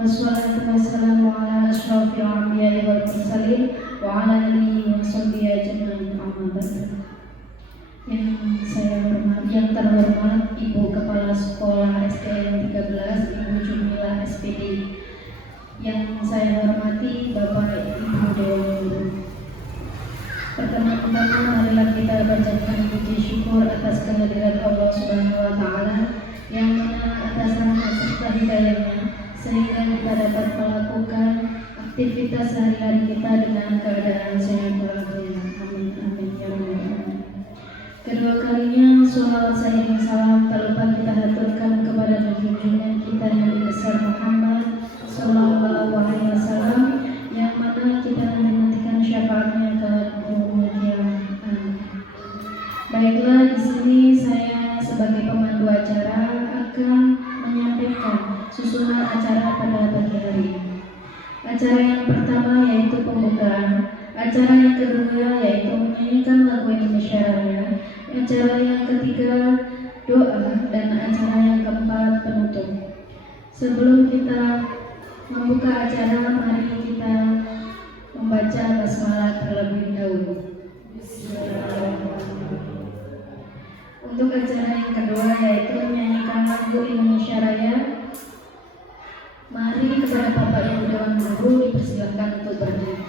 Wassalatu wassalamu ala asyrafil anbiya'i wal mursalin wa ala alihi wa sahbihi ajma'in. Amma ba'du. Yang terhormat Ibu Kepala Sekolah SD yang 13, Ibu Jumilah SPD. Yang saya hormati Bapak Ibu Dewan Guru. Pertama-tama marilah kita bacakan puji syukur atas kehadirat Allah Subhanahu wa taala yang mana atas rahmat serta hidayahnya sehingga kita dapat melakukan aktivitas sehari-hari kita dengan keadaan sehat walafiat. Amin amin ya rabbal alamin. Kedua kalinya sholawat sayyidina salam tak lupa kita haturkan kepada junjungan kita Nabi besar Muhammad sallallahu alaihi wasallam yang mana kita menantikan syafaatnya ke yaumul qiyamah. Baiklah, di sini saya sebagai pemandu acara akan menyampaikan susunan acara pada pagi hari. Acara yang pertama yaitu pembukaan, acara yang kedua yaitu menyanyikan lagu Indonesia Raya, acara yang ketiga doa, dan acara yang keempat penutup. Sebelum kita membuka acara, mari kita membaca basmalah terlebih dahulu. Untuk acara yang kedua yaitu menyanyikan lagu Indonesia Raya, mari kepada Bapak Ibu Dewan Guru dipersilakan untuk berdiri.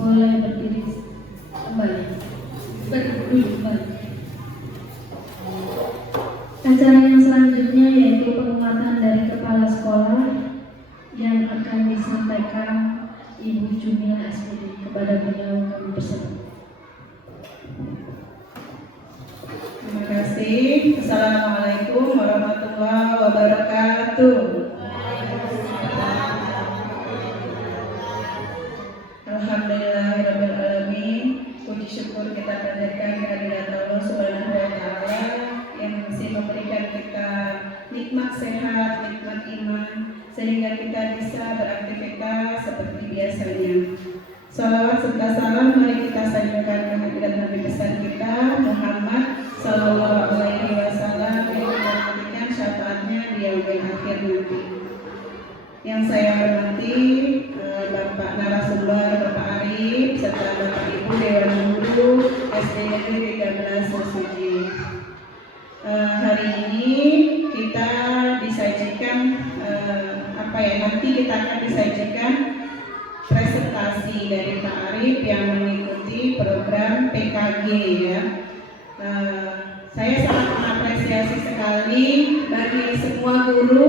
Boleh berdiri kembali, berduduk kembali. Acara yang selanjutnya yaitu pengumuman dari kepala sekolah yang akan disampaikan Ibu Jumilah SPD. Kepada beliau kami persilakan. Terima kasih. Assalamualaikum warahmatullahi wabarakatuh. Alhamdulillahirabbil alamin. Puji syukur kita panjatkan kehadirat Allah Subhanahu wa taala yang masih memberikan kita nikmat sehat, nikmat iman sehingga kita bisa beraktivitas seperti biasanya. Salawat serta salam mari kita sanjungkan kehadirat Nabi besar kita Muhammad sallallahu alaihi wasallam yang memberikan syafaatnya di yaumil akhir nanti. Yang saya hormati Bapak narasumber Bapak Arif serta Bapak Ibu Dewan Guru SD Negeri 13 Sesuci. Hari ini kita disajikan nanti kita akan disajikan presentasi dari Pak Arif yang mengikuti program PKG ya. Saya sangat mengapresiasi sekali bagi semua guru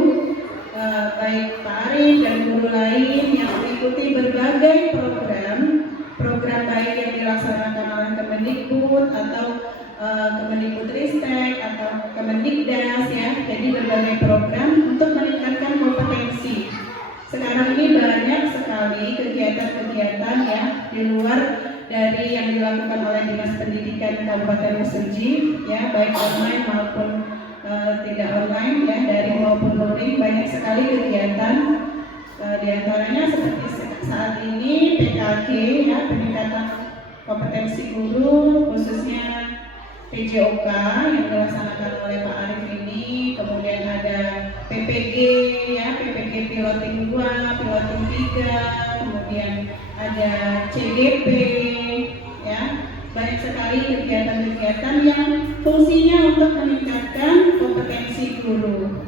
baik Pak Arif dan guru lain yang mengikuti berbagai program baik yang dilaksanakan oleh Kemendikbud atau Kemendikbudristek atau Kemendikdas ya. Jadi berbagai program untuk meningkatkan kompetensi. Sekarang ini banyak sekali kegiatan-kegiatan ya di luar dari yang dilakukan oleh Dinas Pendidikan Kabupaten Mesuji ya, baik online maupun tidak online ya, dari maupun luring, banyak sekali kegiatan. Di antaranya seperti saat ini PKG ya, peningkatan kompetensi guru khususnya PJOK yang dilaksanakan oleh Pak Arif ini, kemudian ada PPG ya, PPG piloting 2, piloting 3, kemudian ada CGP ya. Banyak sekali kegiatan-kegiatan yang fungsinya untuk meningkatkan kompetensi guru.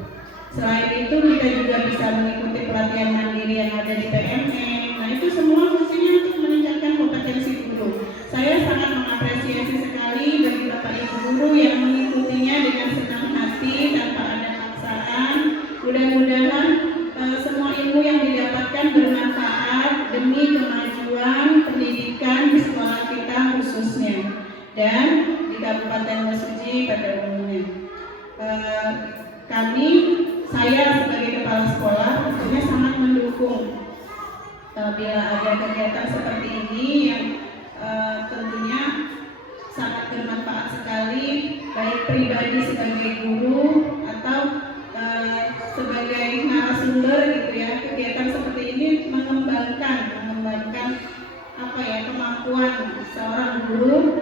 Selain itu kita juga bisa mengikuti pelatihan mandiri yang ada di PMN. Nah itu semua fungsinya untuk meningkatkan kompetensi guru. Saya sangat mengapresiasi sekali bagi Bapak Ibu guru yang mengikutinya dengan senang hati tanpa ada paksaan. Mudah-mudahan semua ilmu yang didapatkan bermanfaat demi kemajuan pendidikan di sekolah kita khususnya dan di Kabupaten Mesuji pada umumnya. Saya sebagai kepala sekolah tentunya sangat mendukung bila ada kegiatan seperti ini yang tentunya sangat bermanfaat sekali, baik pribadi sebagai guru atau sebagai narasumber gitu ya. Kegiatan seperti ini mengembangkan apa ya, kemampuan seorang guru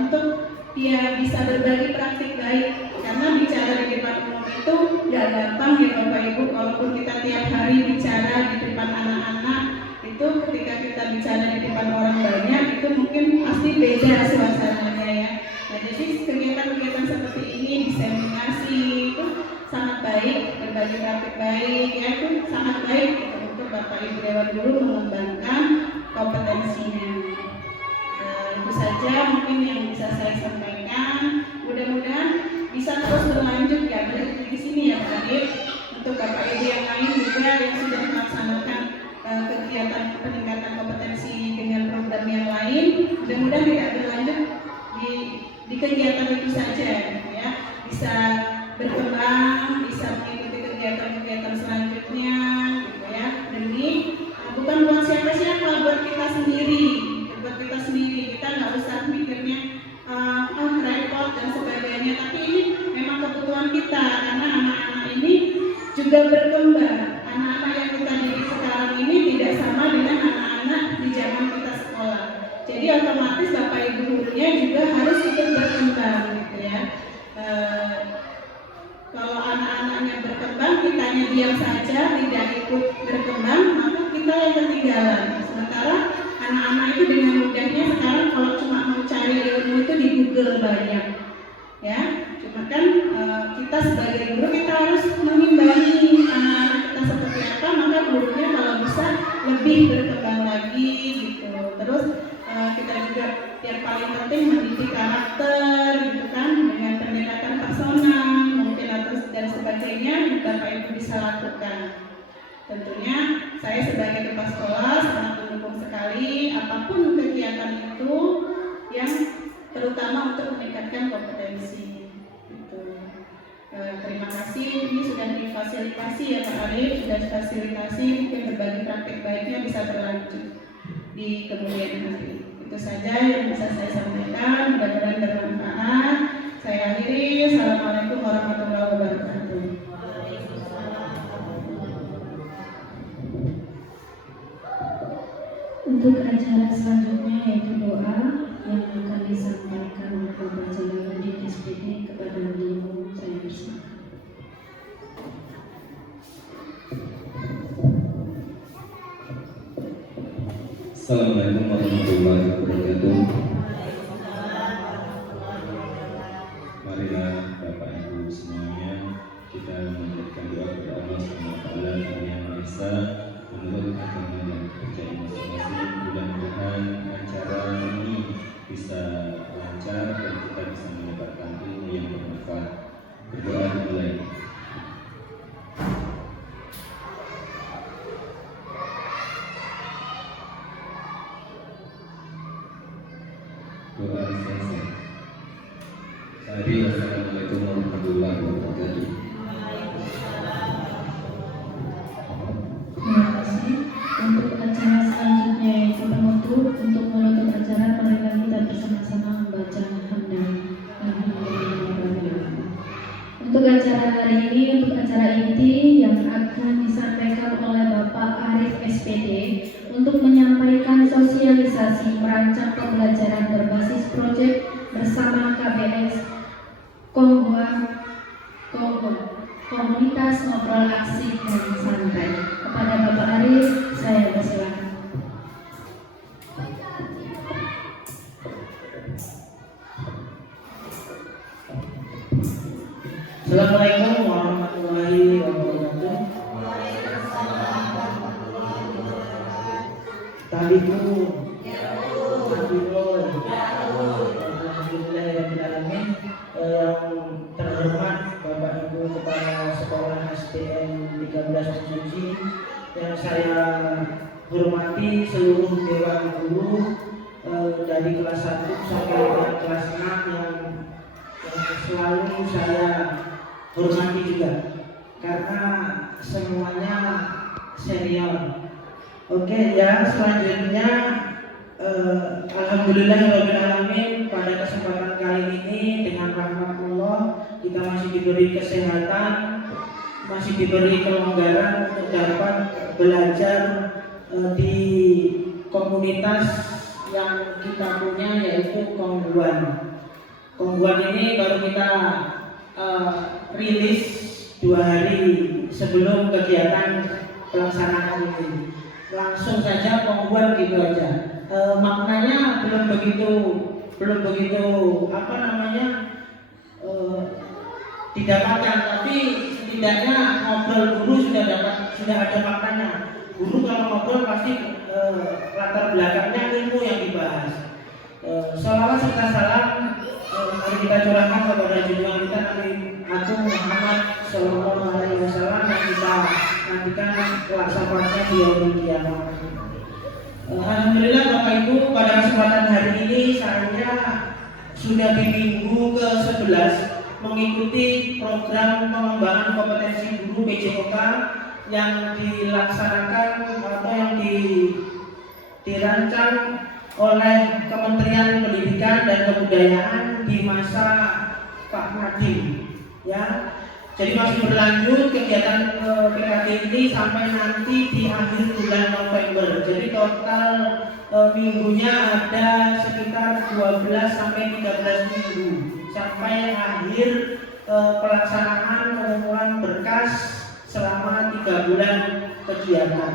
untuk dia bisa berbagi praktik baik, karena bicara di depan umum itu nggak gampang ya Bapak Ibu. Walaupun kita tiap hari bicara di depan anak-anak, itu ketika kita bicara di depan orang banyak itu mungkin pasti beda suasananya ya. Nah, jadi kegiatan-kegiatan seperti ini, diseminasi itu sangat baik, berbagi praktik baik ya, itu sangat baik gitu, untuk Bapak Ibu Dewan Guru mengembangkan kompetensinya. Itu saja mungkin yang bisa saya sampaikan. Mudah-mudahan bisa terus berlanjut ya, berhenti di sini ya Pak Adip. Untuk Bapak Ibu yang lain juga yang sudah melaksanakan kegiatan peningkatan kompetensi dengan program yang lain, mudah-mudahan tidak berlanjut di kegiatan itu saja ya, bisa berkembang, bisa mengikuti kegiatan-kegiatan selanjutnya gitu ya, demi bukan buat siapa-siapa, buat kita sendiri. Kita nggak usah mikirnya repot dan sebagainya, tapi ini memang kebutuhan kita, karena anak-anak ini juga berkembang. Anak-anak yang kita didik sekarang ini tidak sama dengan anak-anak di zaman kita sekolah. Jadi otomatis Bapak Ibu gurunya juga harus ikut berkembang gitu ya. Kalau anak-anaknya berkembang, kitanya diam saja, tidak ikut berkembang, maka kita yang ketinggalan. Sementara anak-anak itu dengan mudahnya sekarang kalau cuma mau cari ilmu itu di Google banyak ya. Cuma kan kita sebagai guru kita harus mengimbangi anak-anak kita seperti apa, maka gurunya kalau bisa lebih berkembang lagi gitu. Terus kita juga yang paling penting mendidik karakter gitu kan, dengan pendekatan personal mungkin dan sebagainya yang Bapak Ibu bisa lakukan. Tentunya saya sebagai kepala sekolah sangat mendukung sekali apapun kegiatan itu yang terutama untuk meningkatkan kompetensi. Gitu. Terima kasih, ini sudah difasilitasi ya Pak Arif, sudah difasilitasi, mungkin berbagi praktik baiknya bisa berlanjut di kemudian hari. Itu saja yang bisa saya sampaikan, mudah-mudahan bermanfaat. Saya akhiri, Assalamualaikum warahmatullahi wabarakatuh. Untuk acara selanjutnya yaitu doa yang akan disampaikan oleh Bapak Jalaluddin SPD kepada beliau, saya persilakan. Assalamualaikum warahmatullahi wabarakatuh. Marilah Bapak Ibu semuanya kita memanjatkan doa kepada Allah SWT yang Maha Esa menurut agama dan kepercayaan masing-masing. Mudah-mudahan acara ini bisa lancar dan kita bisa mendapatkan ilmu yang bermanfaat. Berdoa dimulai. Doa selesai. Sari, wassalamualaikum warahmatullahi wabarakatuh. Terima kasih. Untuk acara selanjutnya yaitu penutup. Untuk menutup acara, marilah kita bersama-sama membaca hamdan. Untuk acara hari ini, untuk acara inti yang akan disampaikan oleh Bapak Arif SPD untuk menyampaikan sosialisasi merancang pembelajaran berbasis proyek bersama KBS Komunitas Ngobrol Asik dan Santai. Kepada Bapak Arif, saya persilakan. Assalamualaikum warahmatullahi wabarakatuh. Tabiku, alhamdulillahirobbilalamin. Yang terhormat Bapak Ibu Kepala Sekolah SDN 13 Suci, yang saya hormati seluruh dewan guru dari kelas 1 sampai dengan kelas 6 yang selalu saya hormati juga karena semuanya senior. Oke ya, selanjutnya alhamdulillahirobbilalamin, pada kesempatan kali ini dengan rahmat Allah kita masih diberi kesehatan, masih diberi kelonggaran untuk dapat belajar di komunitas yang kita punya, yaitu Kongguan. Kongguan ini baru kita rilis 2 hari sebelum kegiatan pelaksanaan ini. Langsung saja Kongguan gitu aja. Maknanya belum begitu apa namanya didapatkan, tapi setidaknya ngobrol guru sudah ada maknanya. Guru kalau ngobrol pasti latar belakangnya ilmu yang dibahas. Sholawat serta salam mari kita curahkan kepada junjungan kita Nabi Agung Muhammad Sallallahu Alaihi Wasallam yang kita nantikan pelaksananya di yaumil qiyamah. Alhamdulillah Bapak Ibu, pada kesempatan hari ini saya sudah di minggu ke-11 mengikuti program pengembangan kompetensi guru PJOK yang dilaksanakan atau yang dirancang oleh Kementerian Pendidikan dan Kebudayaan di masa Pak Nadiem, ya. Jadi masih berlanjut kegiatan PKD ini sampai nanti di akhir bulan November. Jadi total minggunya ada sekitar 12 sampai 13 minggu sampai akhir pelaksanaan pengumpulan berkas selama 3 bulan kegiatan.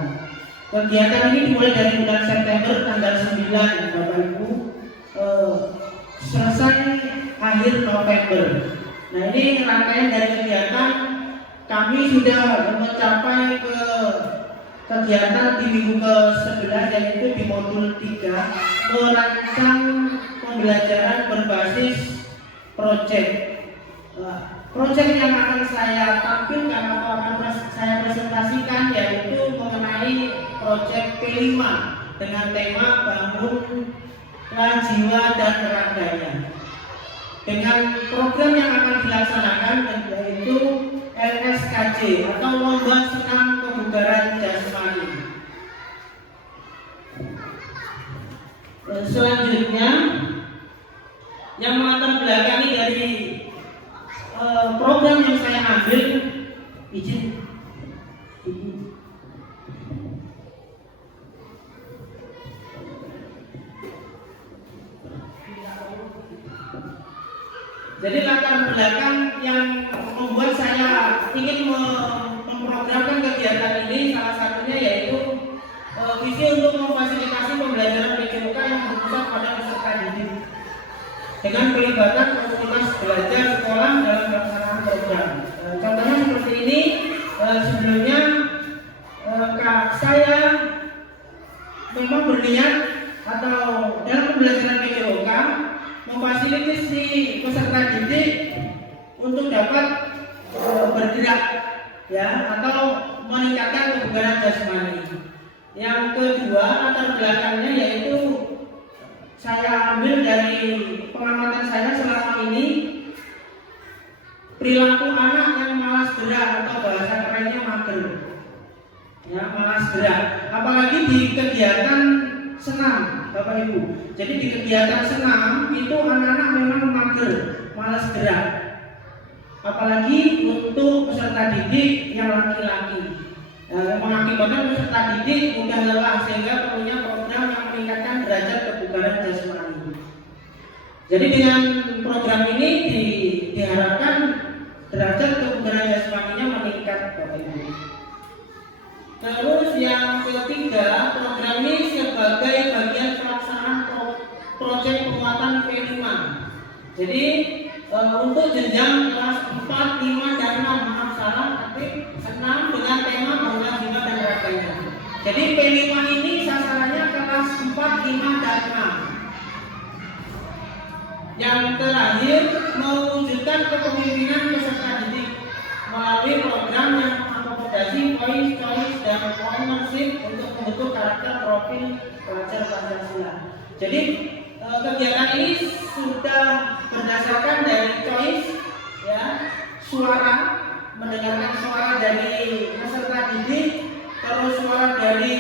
Kegiatan ini dimulai dari bulan September tanggal 9 Bapak Ibu, selesai akhir November. Nah, ini rangkaian dari kegiatan. Kami sudah mencapai ke kegiatan di minggu ke-11, yaitu di modul 3 merancang pembelajaran berbasis proyek. Proyek yang akan saya tampilkan atau akan saya presentasikan yaitu mengenai proyek P5 dengan tema bangun jiwa dan raganya. Dengan program yang akan dilaksanakan yaitu LSKJ atau Lomba Senam Kebugaran Jasmani. Selanjutnya yang melatar belakangi dari program yang saya ambil, izin. Jadi latar belakang yang membuat saya ingin memprogramkan kegiatan ini salah satunya yaitu visi untuk memfasilitasi pembelajaran PJOK yang berpusat pada peserta didik dengan pelibatan komunitas belajar sekolah dalam pelaksanaan program. Contohnya seperti ini. Sebelumnya saya memang berniat atau dalam pembelajaran PJOK memfasilitasi peserta didik untuk dapat bergerak, ya, atau meningkatkan kebugaran jasmani. Yang kedua latar belakangnya yaitu saya ambil dari pengamatan saya selama ini, perilaku anak yang malas gerak atau bahasa kerennya mager, ya, malas gerak. Apalagi di kegiatan senam, Bapak Ibu. Jadi di kegiatan senam itu anak-anak memang mager, malas gerak. Apalagi untuk peserta didik yang laki-laki, mengakibatkan peserta didik mudah lelah sehingga perlunya program yang meningkatkan derajat kebugaran jasmani. Jadi dengan program ini diharapkan derajat kebugaran jasmaninya meningkat, Bapak Ibu. Terus yang ketiga, program ini sebagai bagian pelaksanaan proyek penguatan P5. Jadi untuk jenjang kelas 4, 5, dan 6, maaf salah, tapi 6 dengan tema bangunan jiwa dan raganya. Jadi P5 ini sasarannya kelas 4, 5, dan 6. Yang terakhir, mewujudkan kepemimpinan peserta didik melalui program yang mengakomodasi voice, choice, dan ownership untuk membentuk karakter profil pelajar Pancasila. Jadi kegiatan ini sudah berdasarkan dari choice, ya, suara, mendengarkan suara dari peserta didik, terus suara dari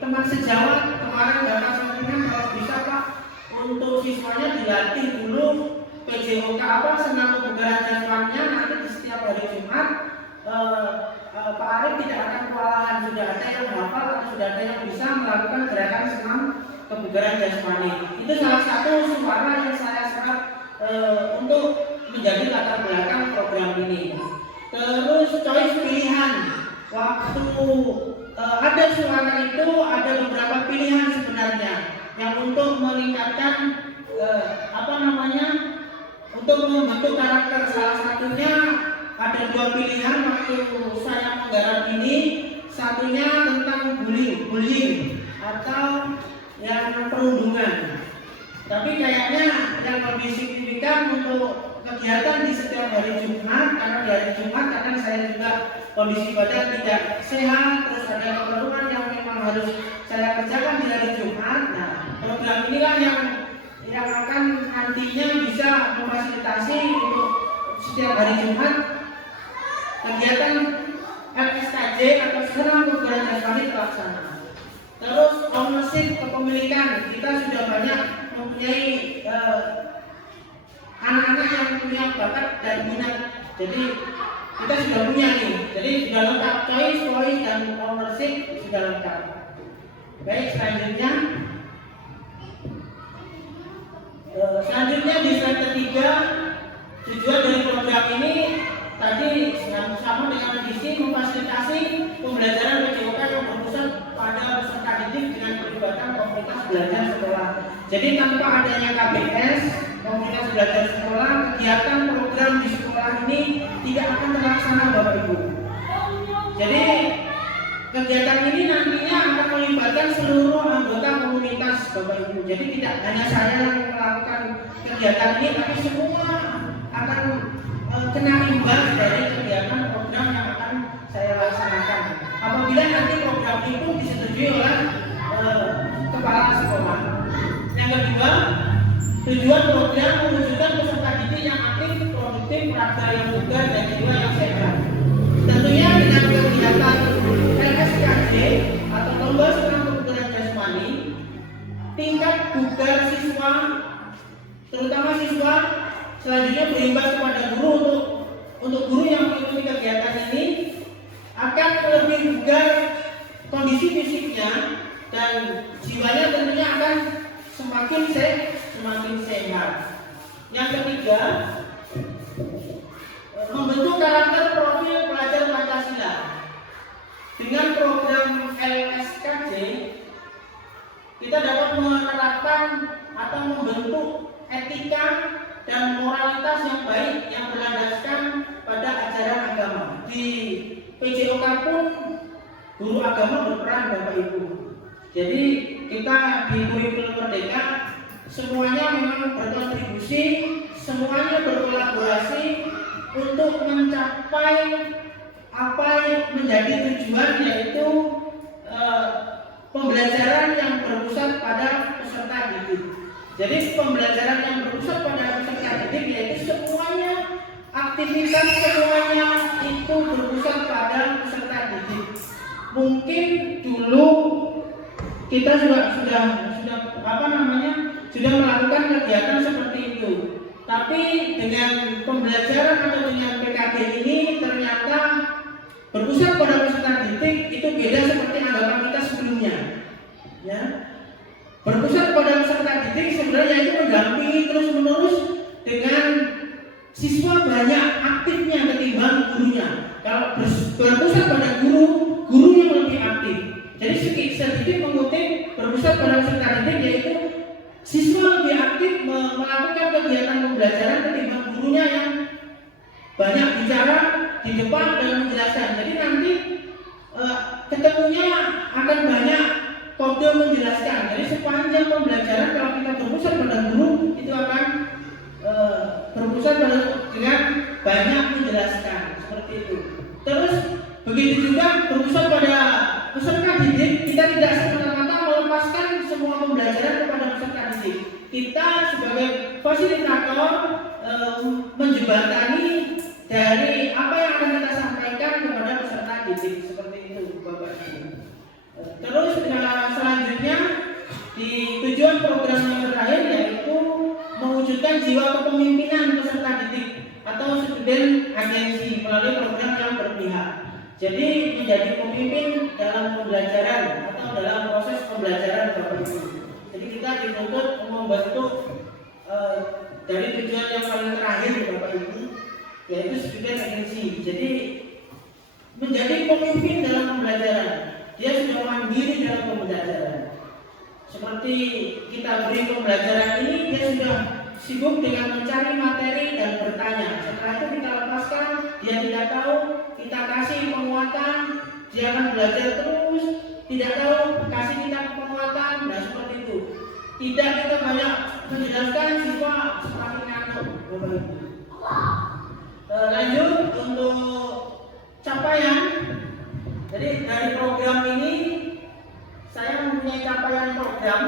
teman sejawat. Kemarin Bapak sampaikan kalau bisa Pak, untuk siswanya dilatih dulu PJOK apa, senam kebugaran jasmaninya, nanti di setiap hari Jumat Pak Arif tidak akan kewalahan, sudah ada yang hafal atau sudah ada yang bisa melakukan gerakan senam kebugaran jasmani. Itu salah satu suara yang saya serap untuk menjadi latar belakang program ini. Terus choice pilihan, waktu ada suara itu ada beberapa pilihan sebenarnya yang untuk meningkatkan untuk membentuk karakter. Salah satunya ada 2 pilihan waktu saya menggarap ini. Satunya tentang bullying atau yang perundungan. Tapi kayaknya yang lebih signifikan untuk kegiatan di setiap hari Jumat, karena di hari Jumat kadang saya juga kondisi badan tidak sehat, terus ada keperluan yang memang harus saya kerjakan di hari Jumat. Nah, program inilah yang akan nantinya bisa memfasilitasi untuk setiap hari Jumat kegiatan FSKJ atau senam kebugaran jasmani terlaksana. Terus ownership, kepemilikan, kita sudah banyak mempunyai anak-anak yang punya bakat dan minat. Jadi kita sudah punya nih. Jadi sudah lengkap choice, voice, dan ownership sudah lengkap. Baik, selanjutnya di slide ketiga, tujuan dari program ini tadi sama dengan visi memfasilitasi pembelajaran PJOK yang berpusat pada peserta didik dengan pelibatan komunitas belajar sekolah. Jadi tanpa adanya KBS, komunitas belajar sekolah, kegiatan program di sekolah ini tidak akan terlaksana, Bapak Ibu. Jadi kegiatan ini nantinya akan melibatkan seluruh anggota komunitas, Bapak Ibu. Jadi tidak hanya saya yang melakukan kegiatan ini, tapi semua akan kena imbas dari kegiatan program yang akan saya laksanakan. Apabila nanti program itu disetujui oleh kepala sekolah. Yang kedua, tujuan program mewujudkan peserta didik yang aktif, produktif, raga yang bugar, dan jiwa yang sehat. Tentunya dengan kegiatan LSKJ atau lomba senam kebugaran jasmani, tingkat bugar siswa, terutama siswa, selanjutnya berimbas kepada guru. Untuk guru yang mengikuti kegiatan ini akan lebih bugar kondisi fisiknya, dan jiwanya tentunya akan semakin sehat. Yang ketiga, membentuk karakter profil pelajar Pancasila. Dengan program LSKJ kita dapat menerapkan atau membentuk etika dan moralitas yang baik yang berlandaskan pada ajaran agama. Di PJOK pun guru agama berperan, Bapak Ibu. Jadi kita di kurikulum Merdeka semuanya memang berkontribusi, semuanya berkolaborasi untuk mencapai apa yang menjadi tujuan, yaitu pembelajaran yang berpusat pada peserta didik. Jadi pembelajaran yang berpusat pada peserta didik yaitu semuanya aktivitas semuanya itu berpusat pada peserta didik. Mungkin dulu kita sudah melakukan kegiatan seperti itu. Tapi dengan pembelajaran atau dengan PKD ini ternyata berpusat pada peserta didik itu beda seperti anggapan kita sebelumnya. Ya. Berpusat pada peserta didik sebenarnya itu mendampingi terus-menerus dengan siswa banyak aktifnya ketimbang gurunya. Kalau berpusat pada guru yang lebih aktif. Jadi sedikit mengutip berpusat pada peserta didik yaitu siswa lebih aktif melakukan kegiatan pembelajaran ketimbang gurunya yang banyak bicara di depan dan menjelaskan. Jadi nanti ketemunya akan banyak kode menjelaskan. Jadi sepanjang pembelajaran kalau kita berpusat pada guru itu akan berpusat dengan banyak menjelaskan seperti itu. Terus begitu juga berpusat pada peserta didik, kita tidak semata-mata melepaskan semua pembelajaran kepada peserta didik. Kita sebagai fasilitator menjembatani dari apa yang akan kita sampaikan kepada peserta didik seperti itu, Bapak Ibu. Terus selanjutnya di tujuan program yang terakhir yaitu mewujudkan jiwa kepemimpinan peserta didik atau student agency melalui program yang berpihak. Jadi menjadi pemimpin dalam pembelajaran atau dalam proses pembelajaran Bapak Ibu. Jadi kita dituntut membentuk dari tujuan yang paling terakhir Bapak Ibu yaitu student agency. Jadi menjadi pemimpin dalam pembelajaran. Dia sudah mandiri dalam pembelajaran. Seperti kita beri pembelajaran ini, dia sudah sibuk dengan mencari materi dan bertanya. Setelah itu kita lepaskan, dia tidak tahu, kita kasih penguatan, dia akan belajar terus. Tidak tahu, kasih kita penguatan, dan seperti itu. Tidak kita banyak menjelaskan, siswa semakin ngantuk. Lanjut untuk capaian. Jadi dari program ini saya mempunyai capaian program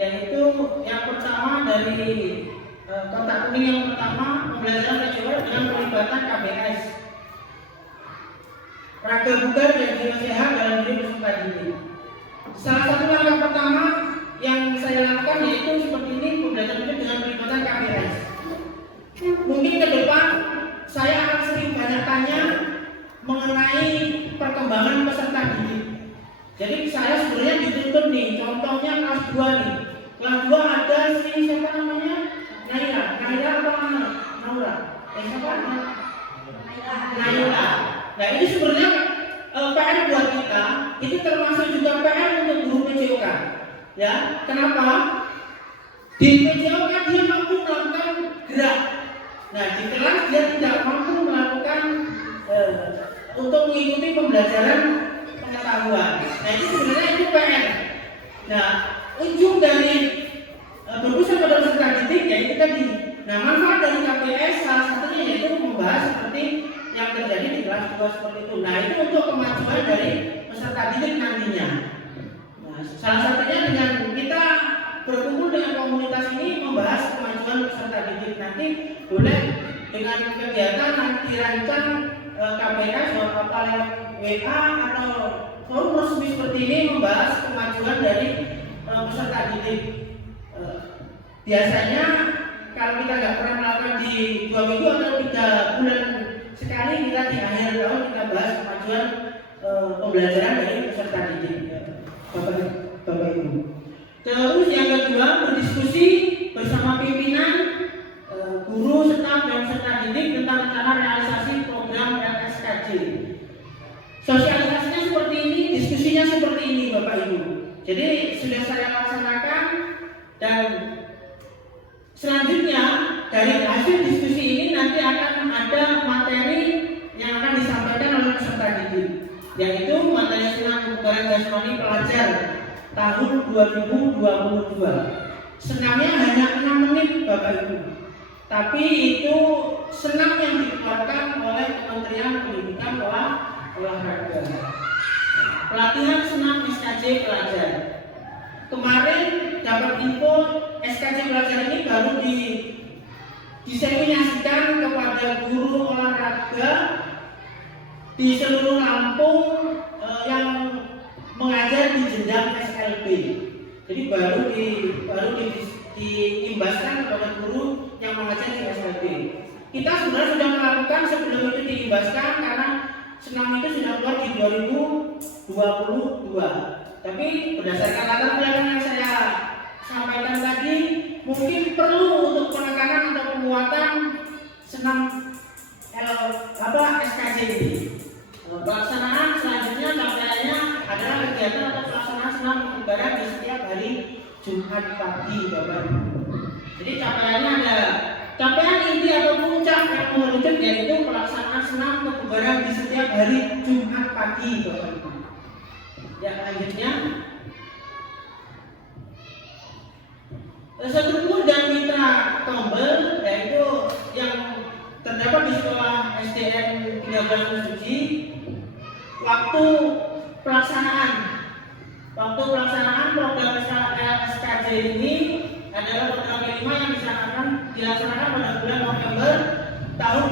yaitu yang pertama dari kotak kuning yang pertama pembelajaran regional dengan pelibatan KBS, raga bugar dan jiwa sehat dalam diri peserta didik. Salah satu langkah pertama yang saya lakukan yaitu seperti ini, pembelajaran dengan pelibatan KBS. Mungkin ke depan saya akan sering banyak tanya mengenai perkembangan peserta didik. Jadi saya sebenarnya dituntut nih, contohnya kelas 2 nih. Kelas 2 ada siapa namanya? Naila apa Naura? Siapa? Naila. Nah ini sebenarnya PR buat kita, itu termasuk juga PR untuk guru PJOK. Ya, kenapa? Di PJOK dia mampu melakukan gerak. Nah di kelas dia tidak mampu melakukan untuk mengikuti pembelajaran pengetahuan. Nah itu sebenarnya itu PR. Nah ujung dari berpusat pada peserta didik yaitu tadi. Nah manfaat dari KBS salah satunya yaitu membahas seperti yang terjadi di kelas 2 seperti itu. Nah itu untuk kemajuan dari peserta didik nantinya. Nah salah satunya dengan kita berkumpul dengan komunitas ini membahas kemajuan peserta didik. Nanti boleh dengan kegiatan nanti dirancang KBS atau WA atau forum resmi seperti ini membahas kemajuan dari peserta didik. Biasanya kalau kita nggak pernah melakukan di 2 minggu atau 3 bulan sekali, kita di akhir tahun kita bahas kemajuan pembelajaran dari peserta didik, Bapak Ibu. Terus yang kedua, berdiskusi bersama pimpinan, guru, staf dan peserta didik tentang rencana realisasi program RSKJ. Sosialisasinya seperti ini, diskusinya seperti ini Bapak Ibu. Jadi sudah saya laksanakan dan selanjutnya dari hasil diskusi ini nanti akan ada materi yang akan disampaikan oleh peserta didik, yaitu materi senam kebugaran jasmani pelajar tahun 2022. Senamnya hanya 6 menit Bapak Ibu. Tapi itu senam yang dikeluarkan oleh Kementerian Pendidikan Olahraga. Pelatihan senam SKJ pelajar. kemarin dapat info SKJ pelajar ini baru diseminasikan kepada guru olahraga di seluruh Lampung yang mengajar di jenjang SLB. Jadi baru diimbaskan kepada guru yang mengajar di SLB. Kita sebenarnya sudah melakukan sebelum itu diimbaskan karena senam itu sudah keluar di 2022. Tapi berdasarkan latar belakang yang saya sampaikan tadi, mungkin perlu untuk penekanan atau penguatan senam SKJ ini. Pelaksanaan selanjutnya capaiannya adalah kegiatan atau pelaksanaan senam kebugaran di setiap hari Jumat pagi, Bapak Ibu. Jadi capaiannya ada capaian inti atau puncak yang mengerucut yaitu pelaksanaan senam kebugaran di setiap hari Jumat pagi, Bapak Ibu. Yang selanjutnya struktur dan mitra tombel yaitu yang terdapat di sekolah SDN 13 Suci. Waktu pelaksanaan program SKJ ini adalah program kelima yang dilaksanakan pada bulan November tahun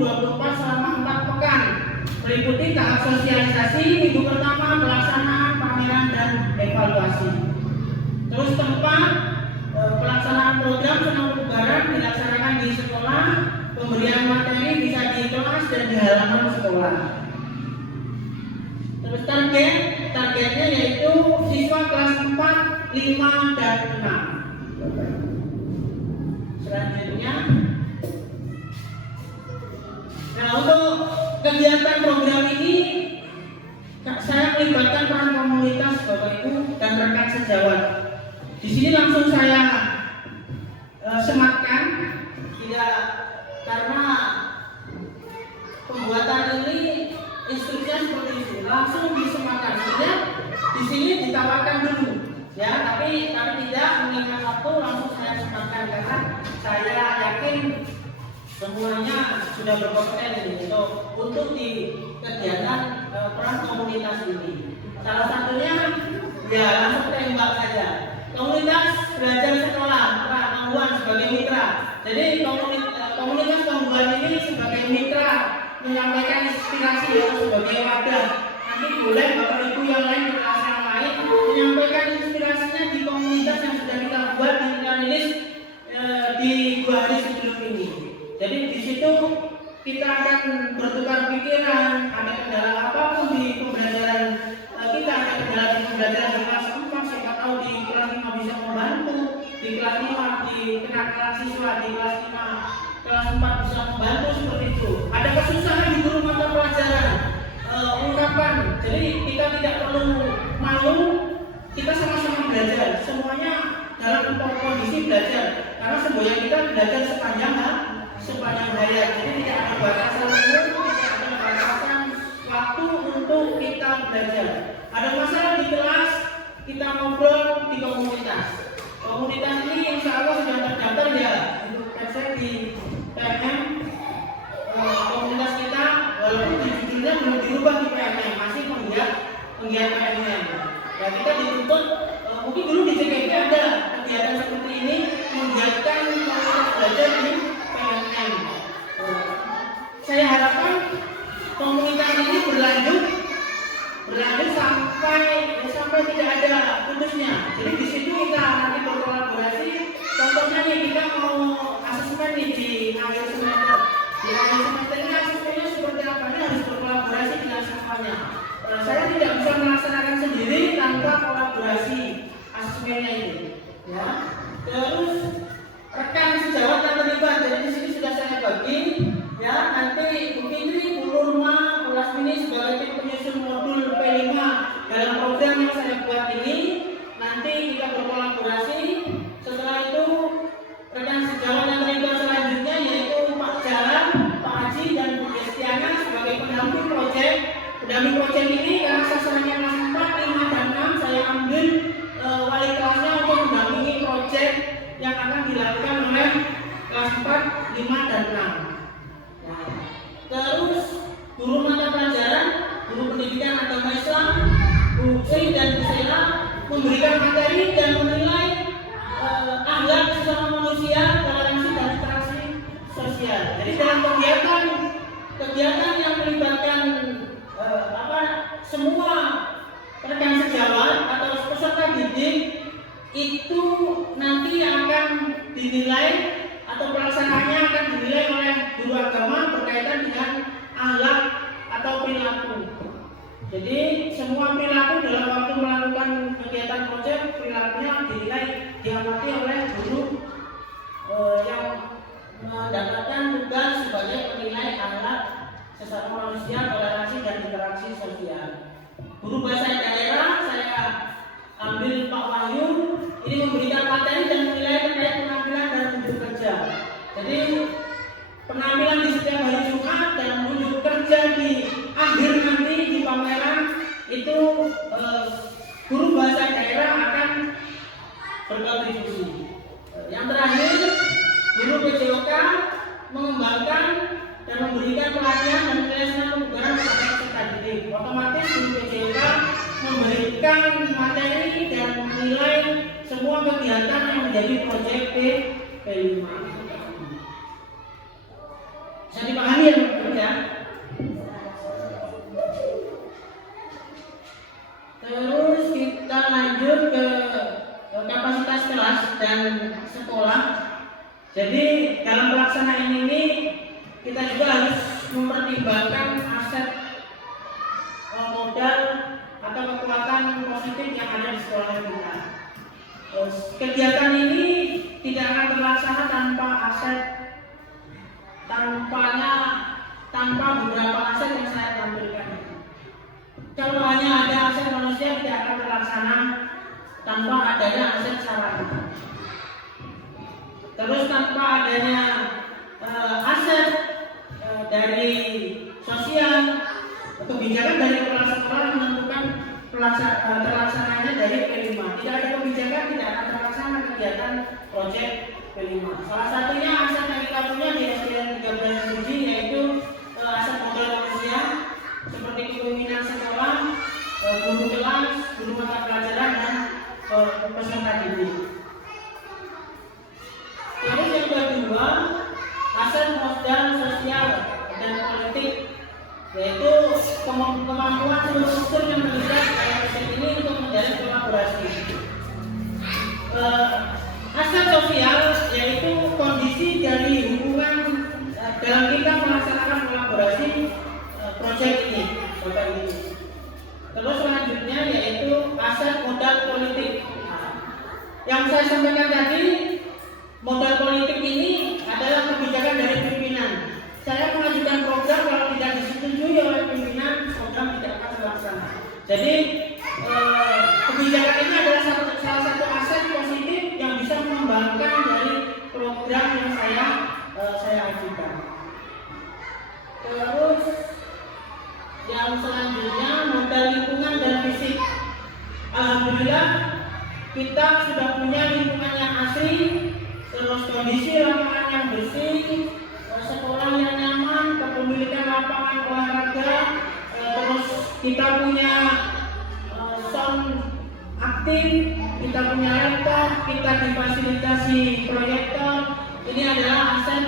2024 selama 4 pekan, meliputi tahap sosialisasi, minggu pertama pelaksanaan, pameran dan evaluasi. Terus tempat pelaksanaan program senam kebugaran dilaksanakan di sekolah, pemberian materi bisa di kelas dan di halaman sekolah. Terus targetnya yaitu siswa kelas 4, 5, dan 6. Selanjutnya, nah untuk kegiatan program ini saya melibatkan peran komunitas Bapak Ibu dan rekan sejawat. Di sini langsung saya sematkan, tidak karena pembuatan ini instruksinya seperti itu, langsung disematkan. Tidak di sini ditawarkan dulu, ya, tapi tidak mengingat waktu, langsung saya sematkan karena saya yakin semuanya sudah berkompeten untuk di kegiatan peran komunitas ini. Salah satunya ya langsung tembak saja. Komunitas belajar sekolah Tangguhan sebagai mitra. Jadi komunitas Tangguhan ini sebagai mitra menyampaikan inspirasi sebagai wadah. Nanti boleh Bapak Ibu yang lain di kelas yang lain menyampaikan inspirasinya di komunitas yang sudah kita buat dan kita rilis di 2 hari sebelum ini. Jadi di situ kita akan bertukar pikiran, ada kendala apapun di pembelajaran kita, ada kendala di pembelajaran di kelas 4, siapa tahu di kelas 5 bisa membantu, di kelas 5 di kenakalan siswa, di kelas 5 kelas 4 bisa membantu seperti itu. Ada kesusahan di guru mata pelajaran, ungkapan. Jadi kita tidak perlu malu, kita sama-sama belajar, semuanya dalam kondisi belajar. Karena semboyan kita belajar sepanjang hayat. Jadi tidak ada batasan umur, tidak ada batasan waktu untuk kita belajar. Ada masalah di kelas, kita ngobrol di komunitas. Komunitas ini insya Allah sudah terdaftar ya, saya di PMM. Komunitas kita walaupun judulnya belum dirubah di PMM, masih penggiat PMM. Dan kita dituntut, mungkin dulu di JKP ada kegiatan seperti ini, menggiatkan komunitas belajar di PMM. Saya harapkan komunitas ini berlanjut sampai tidak ada putusnya. Jadi di situ kita nanti berkolaborasi. Contohnya nih kita mau asesmen nih di akhir semester. Di akhir semester ini asesmennya seperti apa? Ini harus berkolaborasi dengan semuanya. Saya tidak bisa melaksanakan sendiri tanpa kolaborasi asesmennya itu. Ya. Terus rekan sejawat yang terlibat. Jadi di sini sudah saya bagi. Ya, nanti Bu Fitri, Bu Nurma, Bu Lasmini sebagai tim penyusun modul P5 dalam program yang saya buat ini. Nanti kita berkolaborasi. Setelah itu rekan sejawat yang terlibat selanjutnya yaitu Pak Jalan, Pak Haji dan Bu Destiana sebagai pendamping proyek. Pendamping proyek ini karena sasarannya kelas 4, 5, dan 6, saya ambil wali kelasnya untuk mendampingi proyek yang akan dilakukan oleh kelas 4, 5, dan 6. Terus guru mata pelajaran, guru pendidikan agama Islam, Bu Sri dan Bu Sela memberikan materi dan menilai akhlak sesama manusia, toleransi dan interaksi sosial. Jadi dalam kegiatan yang melibatkan semua rekan sejawat atau peserta didik itu nanti akan dinilai atau pelaksanaannya akan dinilai oleh guru agama berkaitan dengan akhlak atau perilaku. Jadi semua perilaku dalam waktu melakukan kegiatan proyek, perilakunya dinilai diamati oleh guru yang mendapatkan tugas sebagai penilai akhlak sesama manusia, toleransi dan interaksi sosial. Guru bahasa daerah saya ambil Pak Wahyu, ini memberikan materi dan menilai terkait penampilan dan unjuk kerja. Jadi penampilan di setiap hari Jumat dan unjuk kerja di akhir nanti di pameran itu guru bahasa daerah akan berkontribusi. Yang terakhir, guru PJOK mengembangkan dan memberikan pelatihan dan pelatihan kebugaran kepada peserta didik. Otomatis guru PJOK memberikan materi dan menilai semua kegiatan yang menjadi proyek P5. Bisa dipahami ya? Terus kita lanjut ke kapasitas kelas dan sekolah. Jadi dalam pelaksanaan ini kita juga harus mempertimbangkan aset modal atau kekuatan positif yang ada di sekolah kita. Kegiatan ini tidak akan terlaksana tanpa aset, tanpa beberapa aset yang saya tampilkan. Kalau hanya ada aset manusia tidak akan terlaksana tanpa adanya aset sarana. Terus tanpa adanya aset dari sosial, kebijakan dari kepala sekolah menentukan terlaksananya dari P5. Tidak ada kebijakan, tidak akan terlaksana kegiatan proyek P5. Salah satunya aset yang kita punya di SDN 13 Suci yaitu aset modal manusia seperti kepemimpinan sekolah, guru kelas, guru mata pelajaran dan peserta didik. Terus yang kedua, aset modal sosial dan politik, yaitu kemampuan seluruh unsur yang terlibat dalam ini untuk menjalin kolaborasi. Aset sosial yaitu kondisi dari hubungan dalam kita melaksanakan kolaborasi proyek ini, Bapak Ibu. Terus selanjutnya yaitu aset modal politik. Yang saya sampaikan tadi, modal politik ini adalah kebijakan dari pimpinan. Saya mengajukan program, kalau tidak disetujui oleh pimpinan, program tidak akan terlaksana. Jadi kebijakan ini adalah salah satu aset positif yang bisa mengembangkan dari program yang saya ajukan. Terus yang selanjutnya modal lingkungan dan fisik. Alhamdulillah kita sudah punya lingkungan yang asri, terus kondisi lapangan yang bersih, sekolah yang nyaman, kepemilikan lapangan olahraga, terus kita punya sound aktif, kita punya laptop, kita difasilitasi proyektor. Ini adalah aset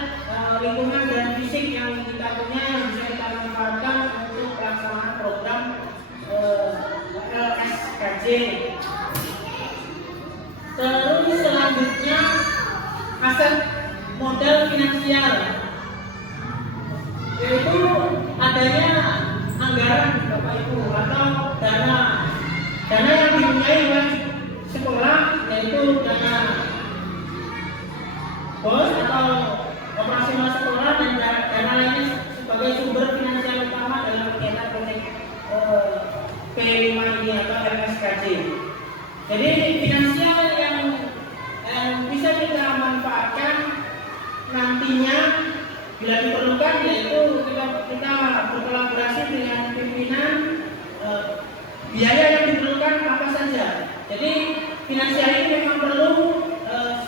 lingkungan dan fisik yang kita punya yang bisa kita manfaatkan untuk pelaksanaan program LSKJ. Terus selanjutnya aset modal finansial, yaitu adanya anggaran Bapak Ibu atau dana yang dipunyai oleh sekolah, yaitu dana bos atau operasional sekolah dan dana lainnya sebagai sumber finansial utama dalam kegiatan proyek P5 ini atau LSKJ. Jadi finansial yang bisa kita manfaatkan nantinya bila diperlukan, yaitu kita berkolaborasi dengan pimpinan, biaya yang diperlukan apa saja. Jadi finansial ini memang perlu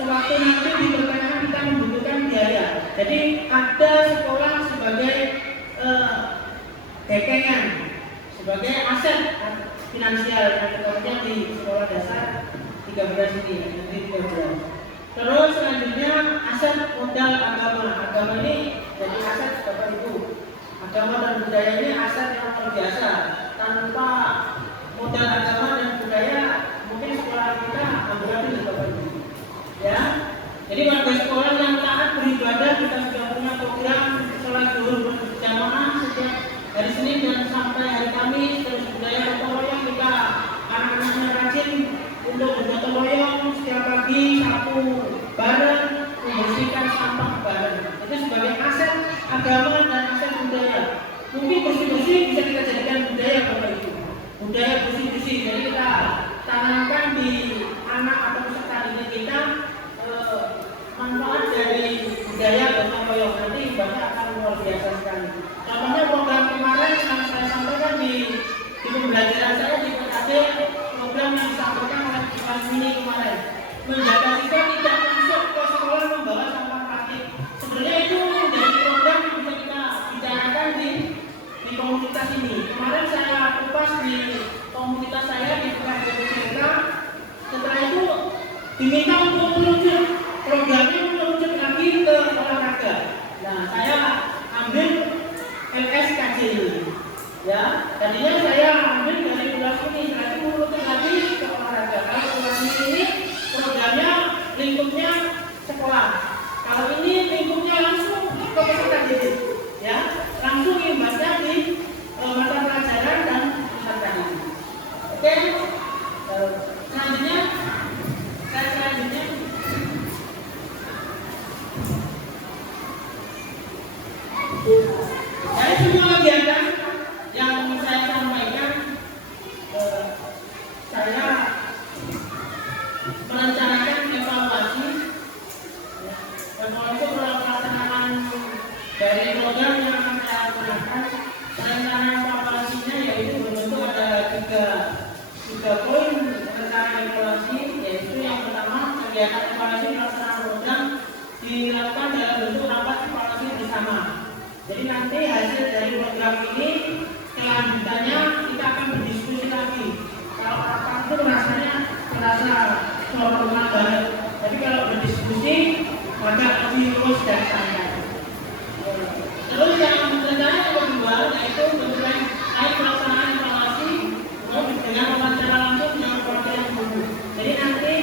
sewaktu nanti di pertengahan kita membutuhkan biaya. Jadi ada sekolah sebagai bekengan, sebagai aset finansial yang terjadi di sekolah dasar 13 ini, nanti 13. Terus selanjutnya aset modal agama. Agama ini jadi aset Bapak Ibu. Agama dan budaya ini aset yang luar biasa. Tanpa modal agama dan budaya, mungkin sekolah kita ambil Bapak Ibu. Ya, jadi warga sekolah yang taat beribadah, kita sudah punya program sholat zuhur berjamaah setiap hari Senin dan sampai hari Kamis. Terus budaya gotong royong, kita anak-anaknya rajin untuk bergotong royong setiap pagi, sapu bareng, membersihkan sampah bareng. Itu sebagai aset agama dan aset budaya. Mungkin bersih-bersih bisa kita jadikan budaya Bapak Ibu. Budaya bersih-bersih, jadi kita tanamkan di anak atau peserta didik kita manfaat dari budaya gotong royong. Nanti ibadah akan luar biasa sekali. Contohnya program kemarin yang saya sampaikan di pembelajaran saya di PKD, program yang disampaikan oleh Mas Mini kemarin, menjaga siswa tidak masuk ke sekolah membawa sampah plastik. Sebenarnya itu menjadi program yang bisa kita bicarakan di komunitas ini. Kemarin saya kupas di komunitas saya di PKD Jakarta. Setelah itu diminta untuk meluncur programnya, meluncur lagi ke olahraga. Nah, saya ambil LSKJ ini. Ya, tadinya saya ambil dari bulan ini, nanti meluncur lagi ke olahraga. Kalau bulan ini programnya lingkupnya sekolah. Kalau ini lingkupnya langsung ke peserta didik. Ya, langsung imbasnya di mata pelajaran dan peserta didik. Oke, selanjutnya dari semua kegiatan yang saya sampaikan, saya merencanakan evaluasi pelaksanaan dari program yang akan saya lakukan. Rencana evaluasinya yaitu berbentuk ada tiga poin rencana evaluasi, yaitu yang pertama kegiatan evaluasi pelaksanaan program dilakukan dalam bentuk rapat evaluasi bersama. Jadi nanti hasil dari program ini kelanjutannya kita akan berdiskusi lagi. Kalau rapat itu rasanya terasa formal banget. Tapi kalau berdiskusi maka lebih luas dan santai. Terus yang rencana yang kedua yaitu bentukan pelaksanaan evaluasi dengan wawancara langsung dengan perwakilan guru. Jadi nanti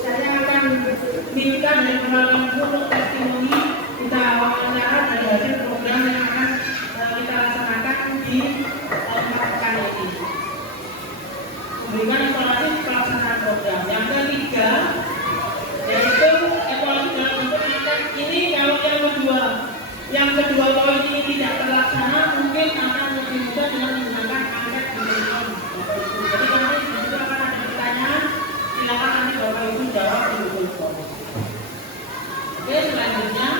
saya akan minta dari perwakilan guru untuk testimoni, kita wawancara dari hasil program yang akan kita laksanakan di pekan ini. Memberikan evaluasi pelaksanaan program. Yang ketiga yaitu evaluasi dalam bentuk angket. Ini kalau yang kedua poin ini tidak terlaksana, mungkin akan lebih mudah dengan menggunakan angket di telepon. Jadi nanti juga akan ada pertanyaan, silakan nanti Bapak Ibu jawab di telepon. Oke, selanjutnya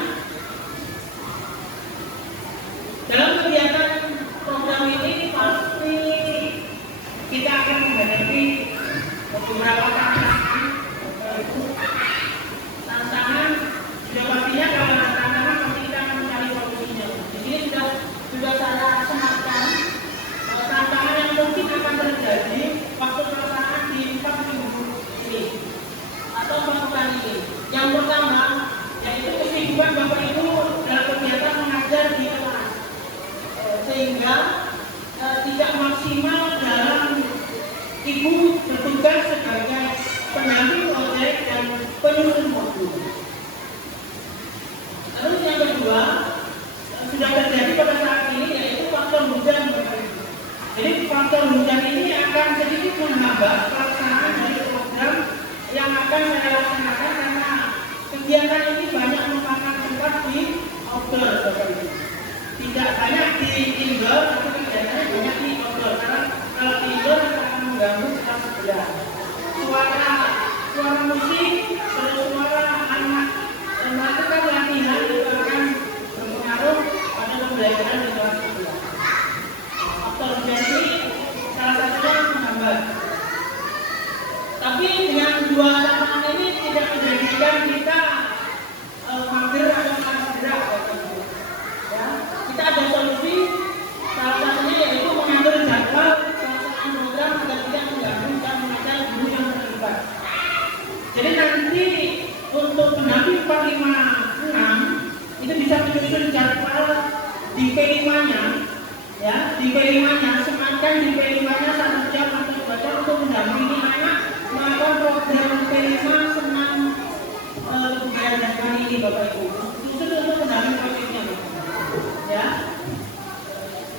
dalam kegiatan program ini pasti kita akan menghadapi beberapa tantangan. Sudah pastinya kalau ada tantangan pasti kita akan mencari solusinya. Di sini sudah saya sematkan tantangan yang mungkin akan terjadi waktu pelaksanaan di 4 minggu ini atau pekan ini. Yang pertama yaitu kesibukan Bapak Ibu dalam kegiatan mengajar di kelas, sehingga tidak maksimal dalam Ibu bertugas sebagai pendamping proyek dan penyusun modul. Terus yang kedua sudah terjadi pada saat ini yaitu faktor hujan. Jadi faktor hujan ini akan sedikit menghambat pelaksanaan dari program yang akan saya laksanakan karena kegiatan ini banyak memakan tempat di outdoor, Bapak Ibu. Tidak banyak di indoor, tapi kegiatannya banyak di outdoor. Karena kalau di indoor akan mengganggu kelas sebelah. Suara musik, terus suara anak melakukan latihan itu akan berpengaruh pada pembelajaran di kelas sebelah. Faktor hujan ini salah satunya menghambat. Tapi dengan dua tantangan ini tidak menjadikan kita di P5-nya, ya, di P5-nya sematkan di P5-nya 1 jam atau 2 jam untuk mendampingi anak melakukan program P5 senam kebudayaan dan seni ini, Bapak Ibu. Itu untuk mendampingi projeknya, ya.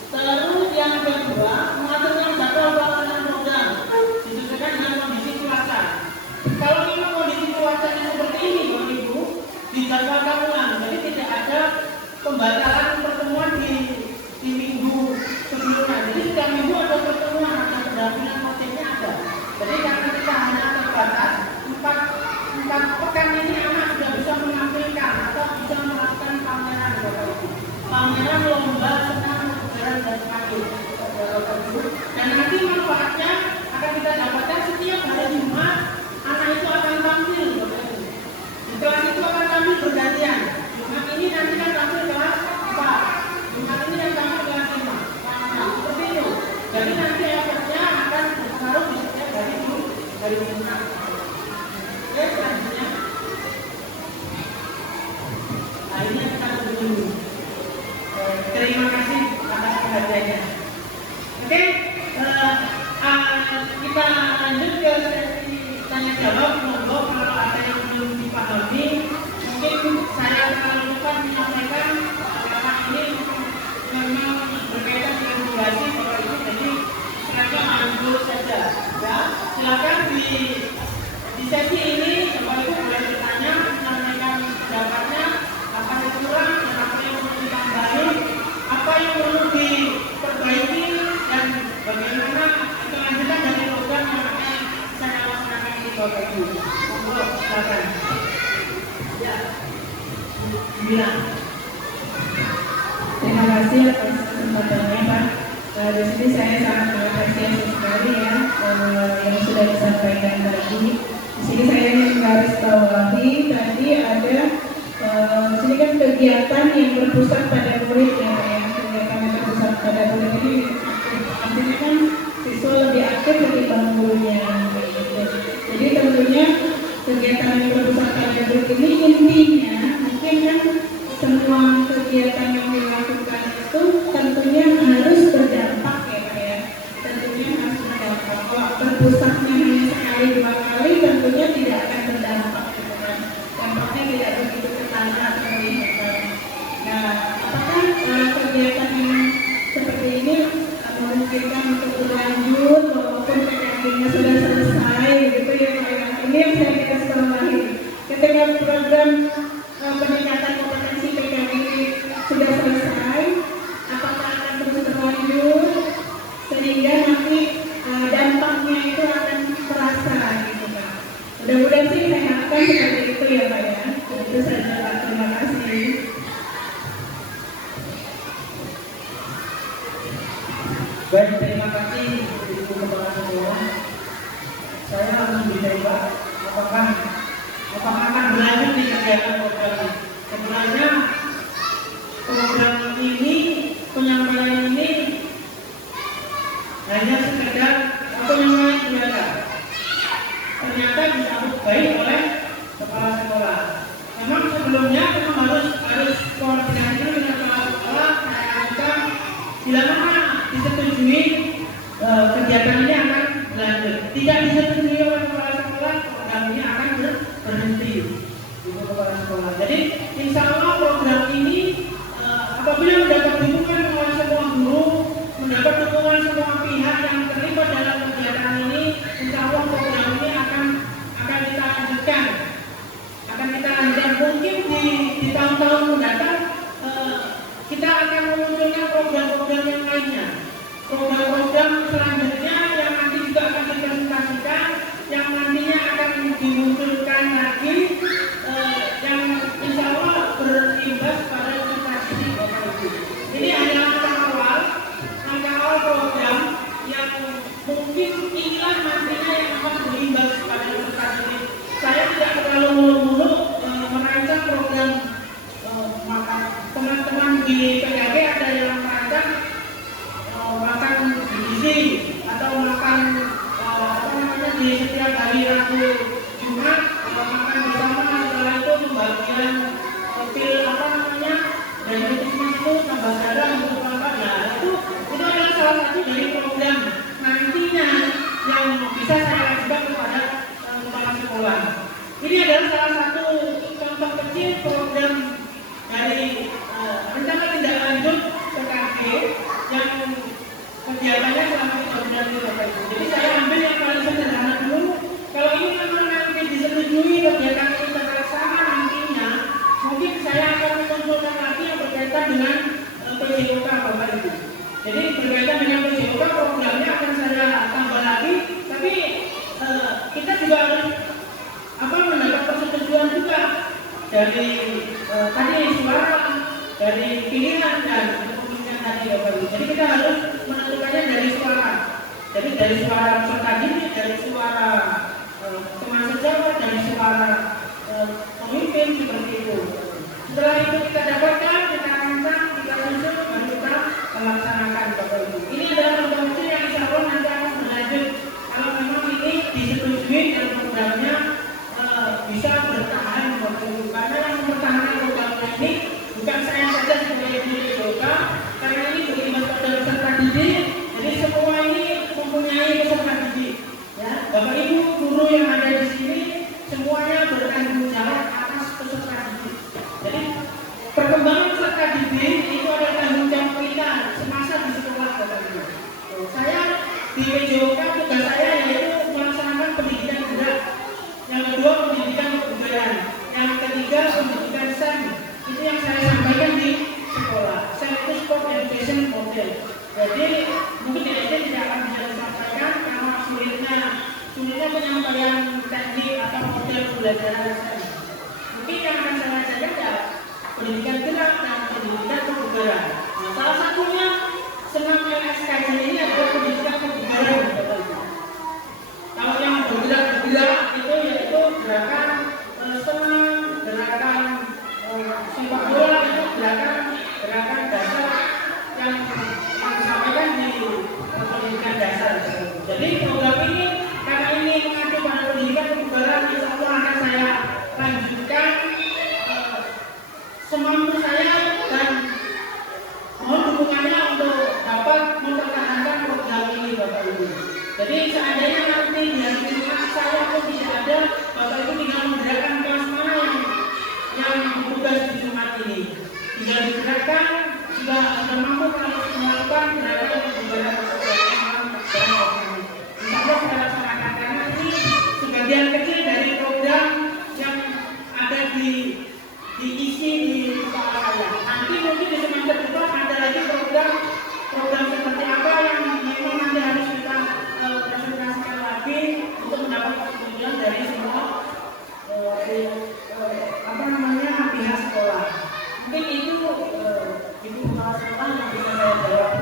Terus yang kedua, mengaturkan jadwal pelaksanaan program disesuaikan dengan kondisi cuaca. Kalau memang kondisi cuacanya seperti ini, Bapak Ibu, dijadwalkan ulang. Jadi tidak ada pembatalan pertemuan di minggu sebelumnya. Jadi setiap minggu ada pertemuan, ada pendampingan projeknya ada. Jadi karena kita hanya terbatas 4 pekan ini anak sudah bisa menampilkan atau bisa melakukan pameran, Bapak Ibu. Pameran lomba senam kebudayaan dan seni, Bapak Ibu. Dan nanti manfaatnya akan kita dapatkan setiap hari Jumat anak itu akan tampil, Bapak Ibu. Di kelas itu akan tampil bergantian. Jumat ini nanti kan tampil kelas 4, Jumat ini yang tampil kelas 5. Nah, seperti itu. Jadi nanti efeknya akan berpengaruh di setiap hari Jumat. Oke, selanjutnya. Nah, ini yang kita tunggu dulu. Terima kasih atas perhatiannya. Oke, kita lanjut ke sesi tanya jawab. Monggo kalau ada yang belum dipahami, mungkin saya akan lupa menyampaikan apakah ini memang berkaitan dengan durasi Bapak Ibu. Jadi silakan ambil saja. Ya, silakan di sesi ini Bapak Ibu boleh bertanya, menyampaikan pendapatnya, apa yang kurang, apa yang perlu ditambahin, apa yang perlu diperbaiki, dan bagaimana kelanjutan dari program yang akan saya laksanakan di Bapak Ibu. Monggo, silakan. Ya, Bila. Terima kasih atas kesempatannya, Pak. Di sini saya sangat mengapresiasi sekali ya yang sudah disampaikan tadi. Di sini saya ingin menggarisbawahi tadi ada sini kan kegiatan yang berpusat pada murid ya, Pak ya. Kegiatan yang berpusat pada murid ini artinya kan siswa lebih aktif ketimbang gurunya. Gitu. Jadi tentunya kegiatan yang berpusat pada murid ini intinya mungkin kan semua kegiatan yang dilakukan itu tentunya harus berdampak ya Pak ya. Tentunya harus berdampak. Kalau berpusatnya hanya sekali 2 kali tentunya tidak akan berdampak gitu kan. Dampaknya tidak begitu ketara atau kelihatan. Nah, apakah kegiatan yang seperti ini memungkinkan untuk berlanjut walaupun PKK-nya sudah selesai gitu ya Pak ya. Ini yang saya garis bawahi. Ketika program peningkatan kompetensi PKK ini sudah selesai, apakah akan terus berlanjut sehingga nanti dampaknya itu akan terasa gitu Pak. Mudah-mudahan sih saya harapkan seperti itu ya Pak ya. Itu saja Pak. Terima kasih. Baik, terima kasih Ibu Kepala Sekolah. Saya harus menjawab apakah akan berlanjut di kegiatan program ini. Sebenarnya program ini, penyampaian ini hanya sekedar penyampaian biasa. Ternyata disambut baik oleh kepala sekolah. Memang sebelumnya memang harus koordinasi dengan kepala sekolah. Saya ajukan bila mana disetujui kegiatan ini akan berlanjut. Tidak disetujui oleh kepala sekolah, program ini akan berhenti. Ibu kepala sekolah. Jadi insya Allah program ini apabila mendapat dukungan oleh semua guru, mendapat dukungan semua pihak yang terlibat dalam kegiatan ini, insya Allah program ini akan kita lanjutkan. Akan kita lanjutkan. Mungkin di tahun-tahun mendatang kita akan memunculkan program-program yang lainnya. Program-program selanjutnya yang nanti juga akan dipresentasikan, yang nantinya akan dimunculkan lagi, yang insya Allah berimbas pada prestasi Bapak Ibu. Ini hanya langkah awal program yang mungkin inilah nantinya yang akan berimbas pada prestasi. Saya tidak terlalu muluk-muluk merancang program teman-teman di PKB ada yang merancang makan gizi atau makan di setiap hari Rabu Jumat makan bersama, setelah itu pembagian pil diabetisnya itu tambah darah untuk apa? Nah, itu adalah salah satu dari program nantinya yang bisa saya lakukan kepada kepala sekolah. Ini adalah salah satu contoh kecil program dari rencana tindak lanjut PKG yang kegiatannya selama 3 bulan itu Bapak Ibu. Jadi saya ambil yang paling sederhana dulu. Kalau ini memang nanti disetujui kegiatan ini terlaksana nantinya, mungkin saya akan mengumpulkan lagi yang berkaitan dengan PJOK Bapak Ibu. Jadi berkaitan dengan PJOK programnya akan saya tambah lagi, tapi kita juga harus mendapat persetujuan juga dari tadi suara, dari pilihan dan kepemimpinan tadi Bapak Ibu. Jadi kita harus menentukannya dari suara. Jadi dari suara peserta didik, dari suara teman sejawat, dari suara pemimpin seperti itu. Setelah itu kita dapatkan, kita rancang, kita susun, dan kita melaksanakan Bapak Ibu. Ini adalah program yang insya Allah nanti akan berlanjut kalau memang ini disetujui dan programnya bisa bertahan Bapak Ibu. Karena yang mempertahankan programnya ini bukan saya saja sebagai guru yoga, karena ini berimbas pada peserta didik. Jadi semua ini mempunyai peserta didik. Ya, Bapak Ibu guru yang ada di sini semuanya bertanggung jawab atas peserta didik. Jadi perkembangan peserta didik itu adalah tanggung jawab kita semasa di sekolah Bapak Ibu. Saya di PJOK tugas saya yaitu melaksanakan pendidikan gerak. Yang kedua pendidikan kebudayaan. Yang ketiga pendidikan STEM. Itu yang saya sampaikan di sekolah. STEM itu Sport Education Model. Jadi mungkin di SD tidak akan bisa disampaikan karena sulitnya penyampaian teknik atau model pembelajaran STEM. Mungkin yang akan saya ajarkan ya pendidikan gerak dan pendidikan kebudayaan. Nah, salah satunya senam LSKJ ini adalah pendidikan kebudayaan. Kalau yang bergerak itu yaitu gerakan senam, gerakan sepak bola, itu gerakan dasar yang disampaikan di pendidikan dasar. Jadi program ini karena ini mengacu pada pendidikan kebudayaan, insya Allah akan saya lanjutkan semampu saya dan mohon dukungannya untuk dapat mempertahankan program ini Bapak Ibu. Jadi seandainya nanti di hari Jumat saya pun tidak ada, Bapak Ibu tinggal menggerakkan kelas mana yang bertugas di Jumat ini. Tinggal digerakkan, sudah mampu melakukan gerakan kebudayaan tersebut. Insya Allah kita laksanakan karena ini sebagian kecil dari program yang ada diisi di kepala saya. Nanti mungkin di semester depan ada lagi program seperti apa yang memang nanti harus kita presentasikan lagi untuk mendapat persetujuan dari semua pihak sekolah. Mungkin itu Ibu Kepala Sekolah yang bisa saya jawab.